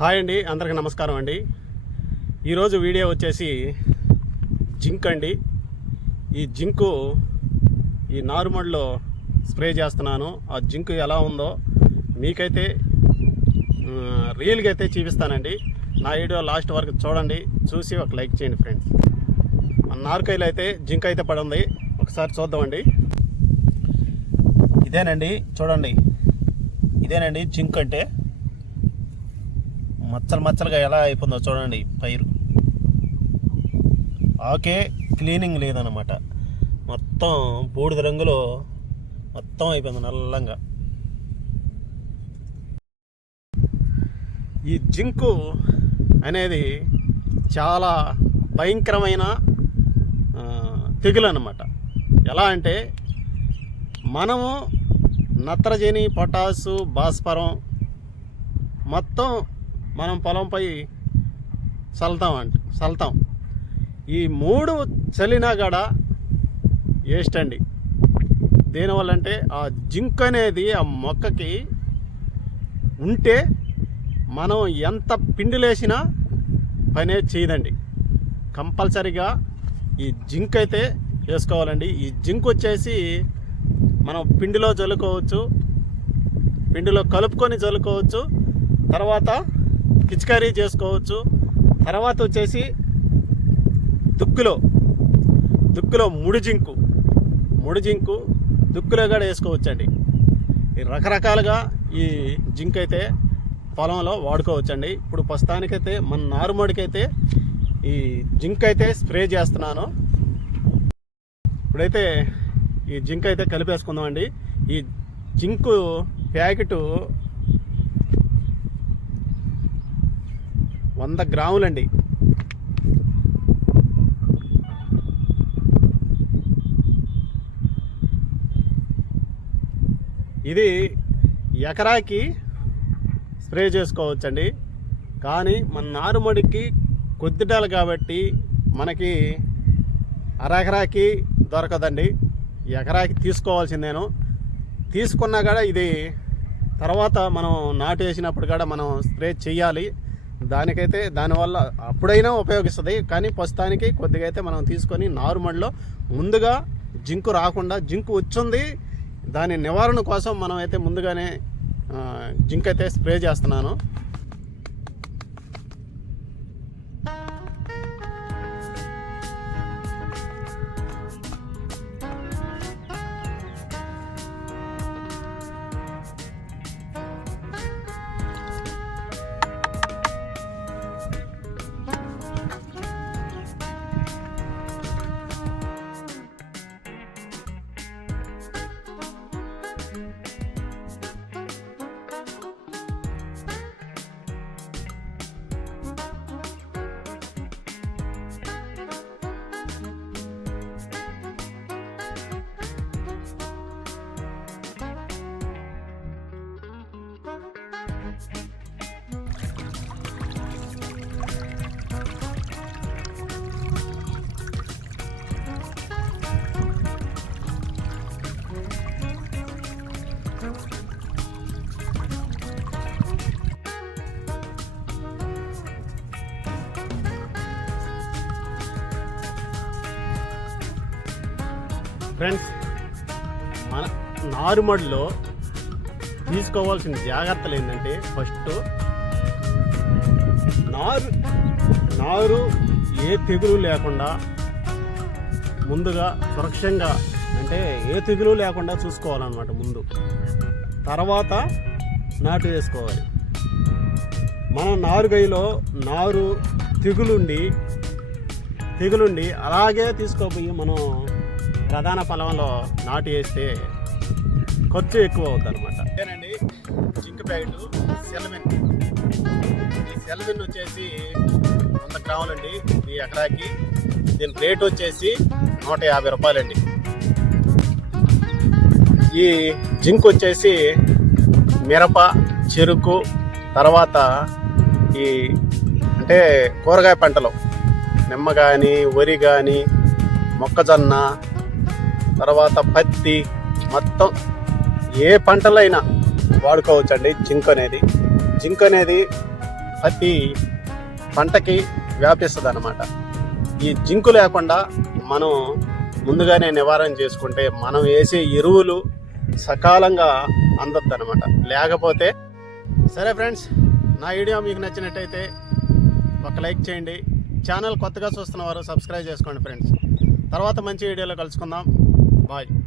Hi అండి అందరికీ నమస్కారం అండి. ఈరోజు వీడియో వచ్చేసి జింక్ అండి. ఈ జింకు ఈ నారుమడిలో స్ప్రే చేస్తున్నాను. ఆ జింక్ ఎలా ఉందో మీకైతే రియల్గా అయితే చూపిస్తానండి. నా వీడియో లాస్ట్ వరకు చూడండి. చూసి ఒక లైక్ చేయండి ఫ్రెండ్స్. మన అయితే జింక్ అయితే పడింది ఒకసారి చూద్దామండి. ఇదేనండి చూడండి. ఇదేనండి జింక్ అంటే. మచ్చలు మచ్చలుగా ఎలా అయిపోయిందో చూడండి పైరు. ఆకే క్లీనింగ్ లేదనమాట మొత్తం బూడిద రంగులో మొత్తం అయిపోయింది నల్లంగా. ఈ జింకు అనేది చాలా భయంకరమైన తెగులు అన్నమాట ఎలా అంటే మనము నత్రజని పొటాసు భాస్వరం మొత్తం మనం పొలంపై చల్లుతాం అంట చల్లుతాం. ఈ మూడు చల్లినా కూడా వేస్ట్ అండి. దేనివల్ల అంటే ఆ జింక్ అనేది ఆ మొక్కకి ఉంటే మనం ఎంత పిండిలేసినా పనే చేయదండి. కంపల్సరిగా ఈ జింక్ అయితే వేసుకోవాలండి. ఈ జింక్ వచ్చేసి మనం పిండిలో చల్లుకోవచ్చు పిండిలో కలుపుకొని చల్లుకోవచ్చు తర్వాత పిచికారీ చేసుకోవచ్చు. తర్వాత వచ్చేసి దుక్కులో దుక్కులో ముడి జింకు ముడి జింకు దుక్కులో కూడా వేసుకోవచ్చండి. ఈ రకరకాలుగా ఈ జింక్ అయితే పొలంలో వాడుకోవచ్చండి. ఇప్పుడు ప్రస్తుతానికైతే మన నారుమడికైతే ఈ జింక్ అయితే స్ప్రే చేస్తున్నాను. ఇప్పుడైతే ఈ జింక్ అయితే కలిపేసుకుందామండి. ఈ జింకు ప్యాకెట్ వంద గ్రాములండి. ఇది ఎకరాకి స్ప్రే చేసుకోవచ్చండి. కానీ మన నారుమడికి కొద్దిటాలు కాబట్టి మనకి అరెకరాకి దొరకదండి. ఎకరాకి తీసుకోవాల్సింది నేను. తీసుకున్నా కూడా ఇది తర్వాత మనం నాటు వేసినప్పుడు కూడా మనం స్ప్రే చేయాలి. దానికైతే దానివల్ల అప్పుడైనా ఉపయోగిస్తుంది కానీ ప్రస్తుతానికి కొద్దిగా అయితే మనం తీసుకొని నారుమడిలో ముందుగా జింకు రాకుండా జింకు వచ్చింది దాని నివారణ కోసం మనం అయితే ముందుగానే జింక్ అయితే స్ప్రే చేస్తున్నాను. ఫ్రెండ్స్ మన నారుమడిలో తీసుకోవాల్సిన జాగ్రత్తలు ఏంటంటే ఫస్ట్ నారు నారు ఏ తెగులు లేకుండా ముందుగా సురక్షంగా అంటే ఏ తెగులు లేకుండా చూసుకోవాలన్నమాట ముందు. తర్వాత నాటు వేసుకోవాలి. మన నారుగైలో నారు తెగులుండి తెగులుండి అలాగే తీసుకోపోయి మనం ప్రధాన పొలంలో నాటు వేస్తే ఖర్చు ఎక్కువ అవుతుంది అనమాట అంతేనండి జింక్ ప్యాకెట్ సెలవిన్. ఈ సెలవిన్ వచ్చేసి వంద గ్రాములండి ఈ ఎకరాకి. దీని రేట్ వచ్చేసి నూట యాభై రూపాయలండి. ఈ జింక్ వచ్చేసి మిరప చెరుకు తర్వాత ఈ అంటే కూరగాయ పంటలు. నిమ్మ కానీ వరి కానీ మొక్కజొన్న తర్వాత పత్తి మొత్తం ఏ పంటలైనా వాడుకోవచ్చండి జింక్ అనేది. జింక్ అనేది ప్రతి పంటకి వ్యాపిస్తుంది అనమాట ఈ జింకు లేకుండా మనం ముందుగానే నివారణ చేసుకుంటే మనం వేసే ఎరువులు సకాలంగా అందద్దు అనమాట లేకపోతే సరే ఫ్రెండ్స్ నా వీడియో మీకు నచ్చినట్టయితే ఒక లైక్ చేయండి. ఛానల్ కొత్తగా చూస్తున్న వారు సబ్స్క్రైబ్ చేసుకోండి ఫ్రెండ్స్. తర్వాత మంచి వీడియోలో కలుసుకుందాం. Bye.